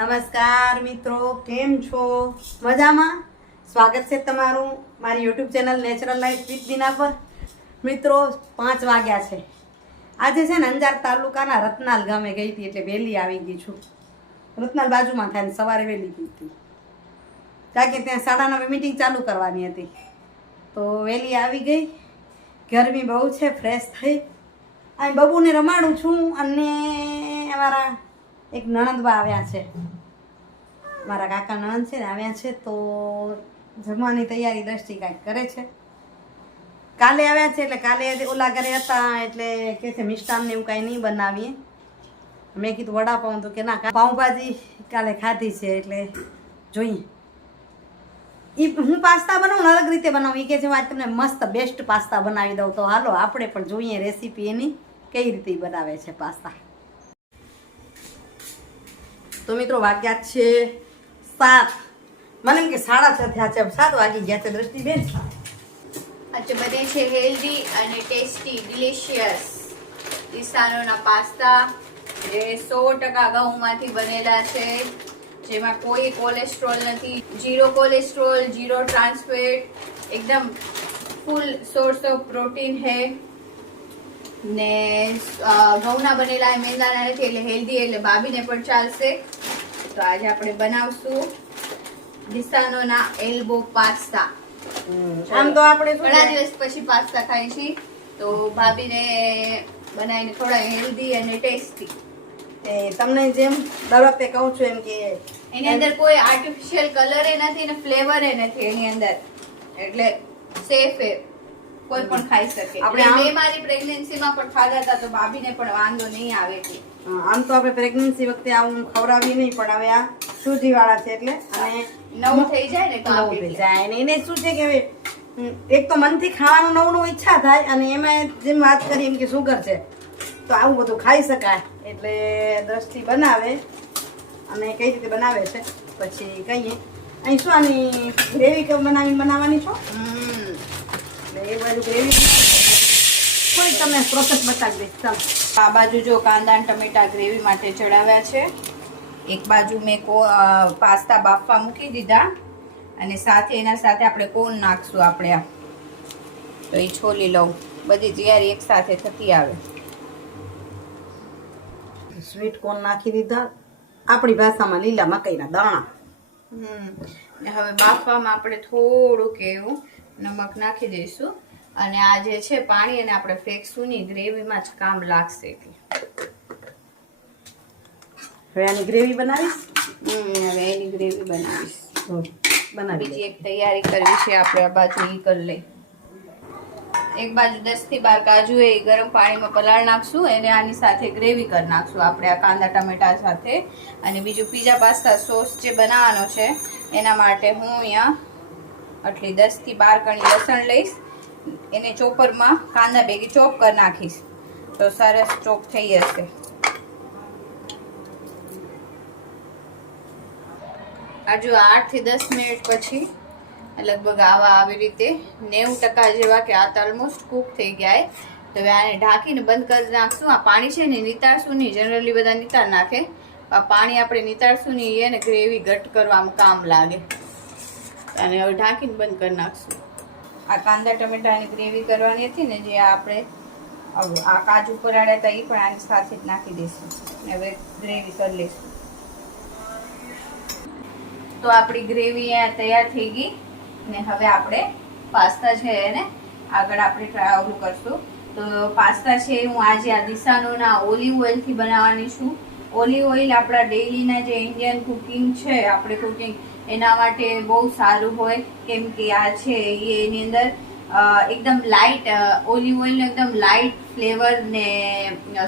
નમસ્કાર મિત્રો, કેમ છો? મજામાં? સ્વાગત છે તમારું મારી YouTube channel natural life with Deena પર. મિત્રો 5 વાગ્યા છે. આજે છે ને અંજાર તાલુકાના રતનાલ ગામે ગઈ હતી, એટલે વહેલી આવી ગઈ છું. રતનાલ બાજુમાં થાય ને સવારે વહેલી ગઈ હતી, કારણ કે ત્યાં 9:30 મીટિંગ ચાલુ કરવાની હતી, તો વહેલી આવી ગઈ. ગરમી બહુ છે, ફ્રેશ થઈ અહીં બબુને રમાડું છું. અને અમારા એક નણંદબા આવ્યા છે, મારા કાકા નણંદ છે ને આવ્યા છે, તો જમવાની તૈયારી દ્રષ્ટિ કાંઈક કરે છે. કાલે આવ્યા છે, એટલે કાલે ઓલા ઘરે હતા, એટલે કે છે મિષ્ટાન ને એવું કાંઈ નહીં બનાવીએ. મેં કીધું વડાપાઉં, તો કે ના, પાઉંભાજી કાલે ખાધી છે, એટલે જોઈએ. હું પાસ્તા બનાવું અલગ રીતે બનાવું, એ કે છે હું આજ તમને મસ્ત બેસ્ટ પાસ્તા બનાવી દઉં. તો હાલો આપણે પણ જોઈએ રેસીપી એની કઈ રીતે બનાવે છે પાસ્તા. તો મિત્રો વાગ્યા છે 7, મને એમ કે 6:30 થયા છે, 7 વાગી ગયા છે. દ્રષ્ટિબેન આજે બને છે હેલ્ધી અને ટેસ્ટી ડિલિશિયસ દિશાનોના પાસ્તા, જે 100% ઘઉંમાંથી બનેલા છે, જેમાં કોઈ કોલેસ્ટ્રોલ નથી, 0 કોલેસ્ટ્રોલ, 0 ટ્રાન્સફેટ, એકદમ ફૂલ સોર્સ ઓફ પ્રોટીન है ને ઘઉંના બનેલા મેંદાના નથી, એટલે હેલ્ધી, એટલે ભાભીને પણ ચાલશે. તો આજે આપણે બનાવશું દિશાનોના એલ્બો પાસ્તા. આમ તો આપણે ઘણા દિવસ પછી પાસ્તા ખાઈ છીએ, તો ભાભીને બનાવીને થોડા હેલ્ધી અને ટેસ્ટી. તમને જેમ દર વખતે કહું છું એમ કે એની અંદર કોઈ આર્ટિફિશિયલ કલર નથી ને ફ્લેવર નથી એની અંદર, એટલે સેફ એ કોઈ પણ ખાઈ શકે. મેં મારી પ્રેગ્નન્સીમાં પણ ખાધા હતા, તો ભાભીને પણ વાંધો નહીં આવે. આમ તો આપણે પ્રેગ્નન્સી વખતે આવું ખવડાવી નહીં, પણ હવે આ સૂજી વાળા છે એટલે અને નવું થઈ જાય ને તો નવું થઈ જાય. અને એને શું છે કે એક તો મનથી ખાવાનું નવું નવું ઈચ્છા થાય, અને એમાં જેમ વાત કરી એમ કે સુગર છે, તો આવું બધું ખાઈ શકાય. એટલે દ્રષ્ટિ બનાવે અને કઈ રીતે બનાવે છે પછી કહીએ. અહીં શું આની ગ્રેવી બનાવવાની છો, એટલે એ બાજુ ગ્રેવી કોઈ તમને પ્રોસેસ બતાવી દઈશ. ચાલો, આ બાજુ જો કાંદા અને ટમેટા ગ્રેવી માટે ચડાવ્યા છે, એક બાજુ મેં પાસ્તા બાફવા મૂકી દીધા, અને સાથે એના સાથે આપણે કોર્ન નાખશું. આપણે આ તો એ છોલી લઉં, બધી તૈયારી એક સાથે થતી આવે. સ્વીટ કોર્ન નાખી દીધા, આપણી ભાષામાં લીલા મકાઈના દાણા. હવે બાફવામાં આપણે થોડુંક એવું નમક નાખી દઈશું, અને આ જે છે પાણી એને આપણે ફેંકશું નહીં, ગ્રેવીમાં જ કામ લાગશે. હવે આની ગ્રેવી બનાવીશ. હવે એની ગ્રેવી બનાવીશ. બીજી એક તૈયારી કરવી છે આપણે, આ બાજુ ઈ કરી લઈ. એક બાજુ 10 થી 12 કાજુ એ ગરમ પાણીમાં પલાળ નાખશું, એને આની સાથે ગ્રેવી કરી નાખશું આપણે આ કાંદા ટમેટા સાથે. અને બીજું પીઝા પાસ્તા સોસ જે બનાવવાનો છે એના માટે હું અહીંયા આટલી 10 થી 12 કણી લસણ લઈશ, એને ચોપરમાં કાંદા ભેગી ચોપ કરી નાખીશ, તો સરસ ચોપ થઈ જશે. હજુ 8 થી 10 મિનિટ પછી લગભગ આવી રીતે 90% જેવા કે આ ઓલમોસ્ટ કુક થઈ ગયા. તો હવે આને ઢાંકીને બંધ કરી નાખશું. આ પાણી છે ને નિતારશું નહીં, જનરલી બધા નિતાર નાખે, આ પાણી આપણે નિતારશું નહીં, એને ગ્રેવી ઘટ કરવામાં કામ લાગે. અને હવે ઢાંકીને બંધ કરી નાખશું. આ કાંદા ટમેટાની ગ્રેવી કરવાની હતી ને, જે આપણે આ કાજુ પરાળ્યા હતા એ પણ આની સાથે જ નાખી દઈશું. હવે ગ્રેવી કરી લઈશું. તો આપણી ગ્રેવી અહીંયા તૈયાર થઈ ગઈ, ને હવે આપણે પાસ્તા છે એને આગળ આપણે ઓલું કરશું. તો પાસ્તા છે હું આજે આ દિશાનોના ઓલિવ ઓઇલથી બનાવવાની છું. ઓલિવ ઓઇલ આપણા ડેઈલીના જે ઇન્ડિયન કુકિંગ છે, આપણે કુકિંગ એના માટે બહુ સારું હોય, કેમ કે આ છે એની અંદર એકદમ લાઇટ ઓલિવ ઓઇલનો એકદમ લાઇટ ફ્લેવર ને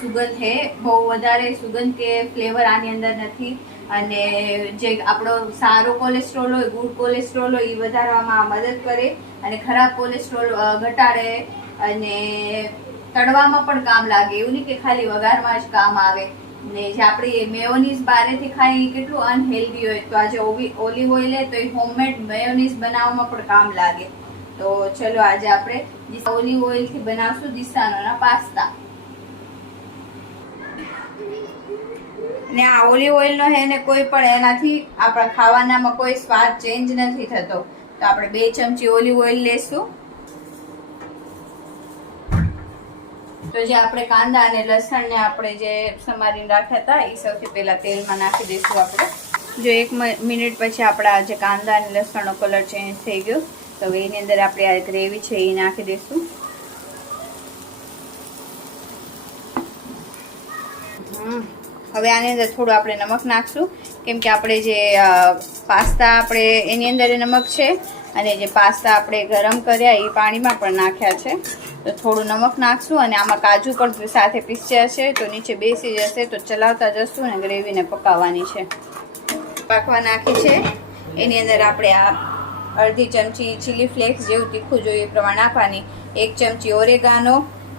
સુગંધ છે, બહુ વધારે સુગંધ કે ફ્લેવર આની અંદર નથી. અને જે આપણો સારો કોલેસ્ટ્રોલ હોય, ગુડ કોલેસ્ટ્રોલ હોય, એ વધારવામાં મદદ કરે, અને ખરાબ કોલેસ્ટ્રોલ ઘટાડે, અને તળવામાં પણ કામ લાગે. એવું નહીં કે ખાલી વઘારમાં જ કામ આવે. ને જે આપણી મેયોનીઝ બહારેથી ખાઈ કેટલું અનહેલ્ધી હોય, તો આજે ઓલિવ ઓઇલ હે તો એ હોમમેડ મેયોનીઝ બનાવવામાં પણ કામ લાગે. તો ચલો આજે આપણે ઓલિવ ઓઇલથી બનાવશું દિશાનોના પાસ્તા. ને આ ઓલિવ ઓઇલનો હે ને કોઈ પણ એનાથી આપણા ખાવાનામાં કોઈ સ્વાદ ચેન્જ નથી થતો. તો આપણે 2 ચમચી ઓલિવ ઓઇલ લેશું. તો જે આપણે કાંદા અને લસણ ને આપણે જે સમારીને રાખ્યા હતા એ સૌથી પહેલા તેલમાં નાખી દઈશું આપણે. જો 1 મિનિટ પછી આપણા જે કાંદા અને લસણનો કલર ચેન્જ થઈ ગયો તો એની અંદર આપણે આ ગ્રેવી છે એ નાખી દઈશું. હવે આની અંદર થોડું આપણે નમક નાખશું, કેમ કે આપણે જે પાસ્તા આપણે એની અંદર નમક છે અને જે પાસ્તા આપણે ગરમ કર્યા એ પાણીમાં પણ નાખ્યા છે. તો થોડું નમક નાખશું અને આમાં કાજુ પણ સાથે પીસ્યા છે તો નીચે બેસી જશે. તો ચલાવતા જશું અને ગ્રેવીને પકાવવાની છે. પાકવા નાખી છે એની અંદર આપણે આ અડધી ચમચી ચીલી ફ્લેક્સ જેવું તીખું જોઈએ એ પ્રમાણે નાખવાની, 1 ચમચી ઓરેગાનો,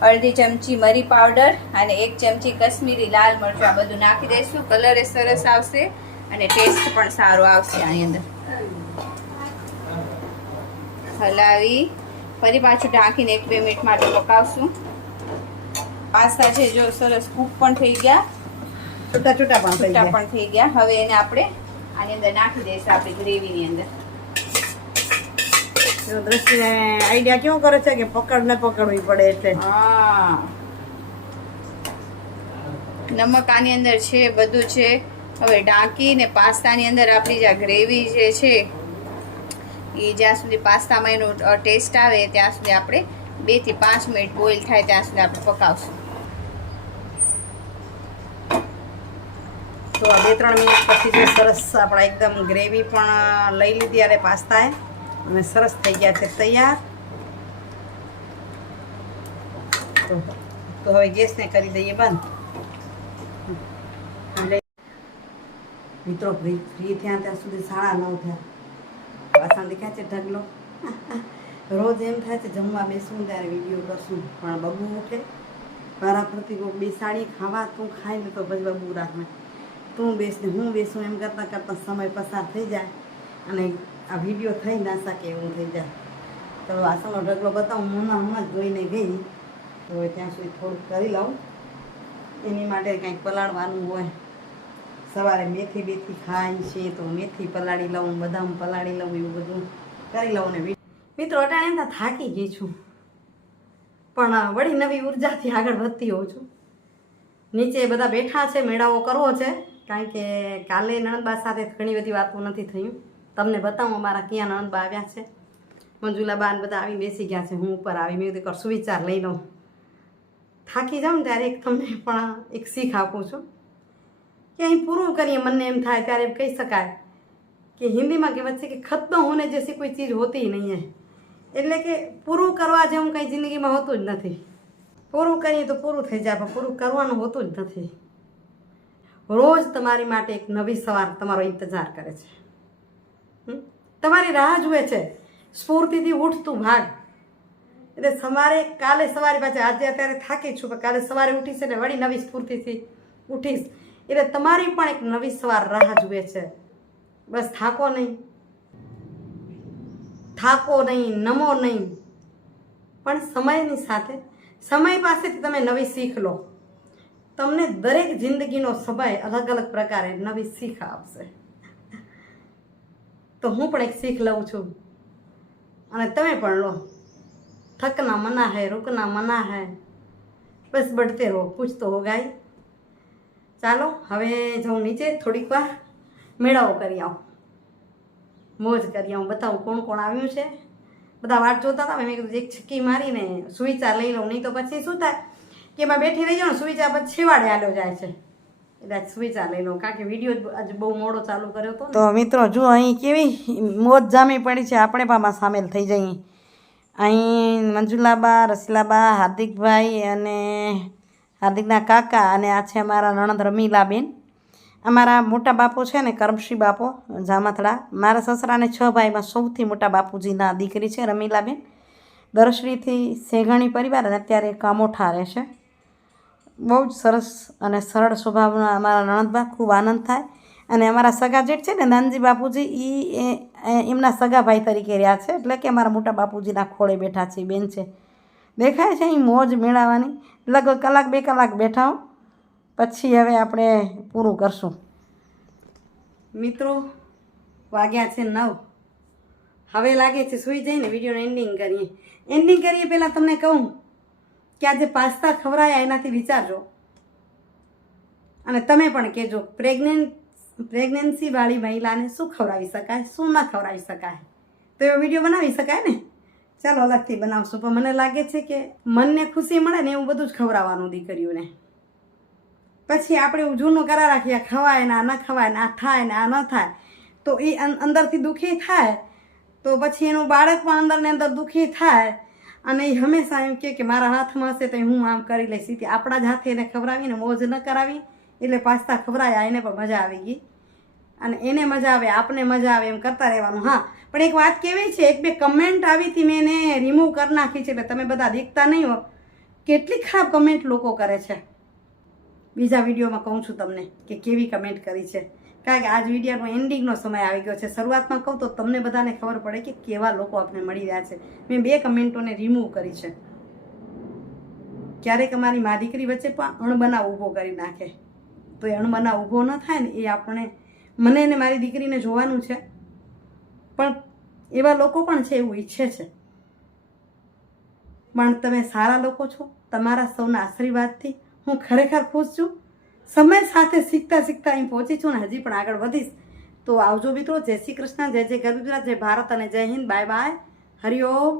અડધી ચમચી મરી પાવડર અને 1 ચમચી કશ્મીરી લાલ મરચું. આ બધું નાખી દઈશું. કલર એ સરસ આવશે અને ટેસ્ટ પણ સારો આવશે. આની અંદર હલાવી ફરી પાછું ઢાંકીને 1-2 મિનિટ માટે પકાવશું. પાસ્તા છે જો સરસ કૂક પણ થઈ ગયા, છૂટા પણ થઈ ગયા. હવે એને આપણે આની અંદર નાખી દઈશું આપણી ગ્રેવીની અંદર. દ્રષ્ટિને આઈડિયા કેવો કરે છે કે પકડવી પડે એટલે. હા, નમક આની અંદર છે, બધું છે. હવે ઢાંકીને પાસ્તાની અંદર આપણી જે ગ્રેવી જે છે એ જ્યાં સુધી પાસ્તામાં એનો ટેસ્ટ આવે ત્યાં સુધી આપણે 2 થી 5 મિનિટ બોઇલ થાય ત્યાં સુધી આપણે પકાવશું. તો 2-3 મિનિટ પછી જે સરસ આપણા એકદમ ગ્રેવી પણ લઈ લીધી અને પાસ્તાએ અને સરસ થઈ ગયા છે તૈયાર. તો હવે ગેસને કરી દઈએ બંધ. મિત્રો ફ્રી થયા ત્યાં સુધી 9:30 થયા. વાસણ દેખાય છે ઢગલો. રોજ એમ થાય છે જમવા બેસું ત્યારે વિડીયો કરશું, પણ બબુ ઉઠે મારા પ્રતિ બેસાડી ખાવા, તું ખાઈ લે તો પછી બબુ રાખે, તું બેસ ને હું બેસું, એમ કરતાં કરતાં સમય પસાર થઈ જાય અને આ વિડીયો થઈ ના શકે એવું થઈ જાય. તો વાસણનો ઢગલો બતાવું, હમણાં ધોઈને ગઈ તો ત્યાં સુધી થોડુંક કરી લઉં. એની માટે કંઈક પલાળવાનું હોય. સવારે મેથી બેથી ખાય છે તો મેથી પલાળી લઉં, બદામ પલાળી લઉં, એવું બધું કરી લઉં. ને મિત્રો અટાણે એમ થાકી ગઈ છું, પણ વળી નવી ઉર્જાથી આગળ વધતી હોઉં છું. નીચે બધા બેઠા છે, મેળાવો કરવો છે, કારણ કે કાલે નણંદબા સાથે ઘણી બધી વાતો નથી થયું. તમને બતાવું અમારા ક્યાં નણંદબા આવ્યા છે. મંજુલાબા ને બધા આવી બેસી ગયા છે. હું ઉપર આવી, મેં કીધું સુવિચાર લઈ લઉં. થાકી જાઉં ને ત્યારે તમને પણ એક શીખ આપું છું કે અહીં પૂરું કરીએ. મને એમ થાય ત્યારે એમ કહી શકાય કે હિન્દીમાં કહેવત છે કે ખત્મ હોને જैसी કોઈ ચીજ હોતી નહીં હે. એટલે કે પૂરું કરવા જેવું કંઈ જિંદગીમાં હોતું જ નથી. પૂરું કરીએ તો પૂરું થઈ જાય, પણ પૂરું કરવાનું હોતું જ નથી. રોજ તમારી માટે એક નવી સવાર તમારો ઇંતજાર કરે છે, તમારી રાહ જુએ છે. સ્ફૂર્તિથી ઉઠતું ભાગ. એટલે કાલે સવારે પાછા આજે અત્યારે થાકી છું, પણ કાલે સવારે ઉઠીશ એટલે વળી નવી સ્ફૂર્તિથી ઉઠીશ. એટલે તમારી પણ એક નવી સવાર રાહ જુએ છે. બસ થાકો નહીં, નમો નહીં, પણ સમયની સાથે સમય પાસેથી તમે નવી શીખ લો. તમને દરેક જિંદગીનો સમય અલગ અલગ પ્રકારે નવી શીખ આપશે. તો હું પણ એક શીખ લઉં છું અને તમે પણ લો. થકના મના હૈ, રૂકના મના હૈ, બસ બઢતે રહો, કુછ તો હોગા હી. ચાલો હવે જાઉં નીચે, થોડીક વાર મેળાવો કરી આવું, મોજ કરી આવું, બતાવું કોણ કોણ આવ્યું છે. બધા વાટ જોતા હતા. મેં કીધું એક છક્કી મારીને સુવિચાર લઈ લઉં, નહીં તો પછી શું થાય કે એમાં બેઠી રહી જાઉં ને સુવિચાર પછી છેવાડે હાલ્યો જાય છે. એટલે સુવિચાર લઈ લઉં, કારણ કે વિડીયો આજે બહુ મોડો ચાલુ કર્યો હતો. તો મિત્રો જો અહીં કેવી મોજ જામી પડી છે, આપણે પણ સામેલ થઈ જઈએ. અહીં મંજુલાબા, રસીલાબા, હાર્દિકભાઈ અને હાર્દિકના કાકા અને આ છે અમારા નણંદ રમીલાબેન. અમારા મોટા બાપુ છે ને કરમશ્રી બાપુ જામથડા. મારા સસરાને 6 ભાઈમાં સૌથી મોટા બાપુજીના દીકરી છે રમીલાબેન. દરશ્રીથી સેઘણી પરિવાર અને અત્યારે કામોઠા રહે છે. બહુ જ સરસ અને સરળ સ્વભાવના અમારા નણંદબા. ખૂબ આનંદ થાય. અને અમારા સગા જેઠ છે ને નાનજી બાપુજી, એમના સગા ભાઈ તરીકે રહ્યા છે. એટલે કે અમારા મોટા બાપુજીના ખોળે બેઠા છે. બેન છે, દેખાય છે અહીં મોજ મેળવવાની. લગભગ 1-2 કલાક બેઠા હો. પછી હવે આપણે પૂરું કરશું. મિત્રો વાગ્યા છે 9. હવે લાગે છે સૂઈ જઈને વિડીયોનું એન્ડિંગ કરીએ પહેલાં તમને કહું કે આજે પાસ્તા ખવડાયા એનાથી વિચારજો અને તમે પણ કહેજો પ્રેગ્નન્સીવાળી મહિલાને શું ખવડાવી શકાય, શું ના ખવડાવી શકાય. તો એવો વિડીયો બનાવી શકાય ને. ચાલો અલગથી બનાવશું, પણ મને લાગે છે કે મનને ખુશી મળે ને એવું બધું જ ખવડાવવાનું દીકરીઓને. પછી આપણે એવું જૂનું કરા રાખીએ, ખવાય ને આ ન ખવાય ને આ થાય ને આ ન થાય, તો એ અંદરથી દુઃખી થાય, તો પછી એનું બાળક પણ અંદરને અંદર દુઃખી થાય અને એ હંમેશા એમ કે મારા હાથમાં હશે તો હું આમ કરી લઈશ. તે આપણા જ હાથે એને ખવડાવીને મોજ ન કરાવી. એટલે પાસ્તા ખવડાયા, એને પણ મજા આવી ગઈ અને એને મજા આવે, આપને મજા આવે એમ કરતા રહેવાનું. હા, પણ એક વાત કેવી છે, 1-2 કમેન્ટ આવી હતી, મેં એને રિમૂવ કરી નાખી છે. એટલે તમે બધા દેખતા નહીં હો, કેટલી ખરાબ કમેન્ટ લોકો કરે છે. બીજા વિડીયોમાં કહું છું તમને કે કેવી કમેન્ટ કરી છે, કારણ કે આજ વિડીયોનો એન્ડિંગનો સમય આવી ગયો છે. શરૂઆતમાં કહું તો તમને બધાને ખબર પડે કે કેવા લોકો આપણે મળી રહ્યા છે. મેં 2 કમેન્ટોને રિમૂવ કરી છે. ક્યારેક અમારી મા દીકરી વચ્ચે પણ અણબનાવ ઊભો કરી નાખે, તો એ અણબનાવ ઊભો ન થાય ને એ મને ને મારી દીકરીને જોવાનું છે. પણ એવા લોકો પણ છે એવું ઈચ્છે છે. પણ તમે સારા લોકો છો, તમારા સૌના આશીર્વાદથી હું ખરેખર ખુશ છું. સમય સાથે શીખતા અહીં પહોંચી છું ને હજી પણ આગળ વધીશ. તો આવજો મિત્રો. જય શ્રી કૃષ્ણ, જય જય ગરવી ગુજરાત, જય ભારત અને જય હિન્દ. Bye bye, Hariom.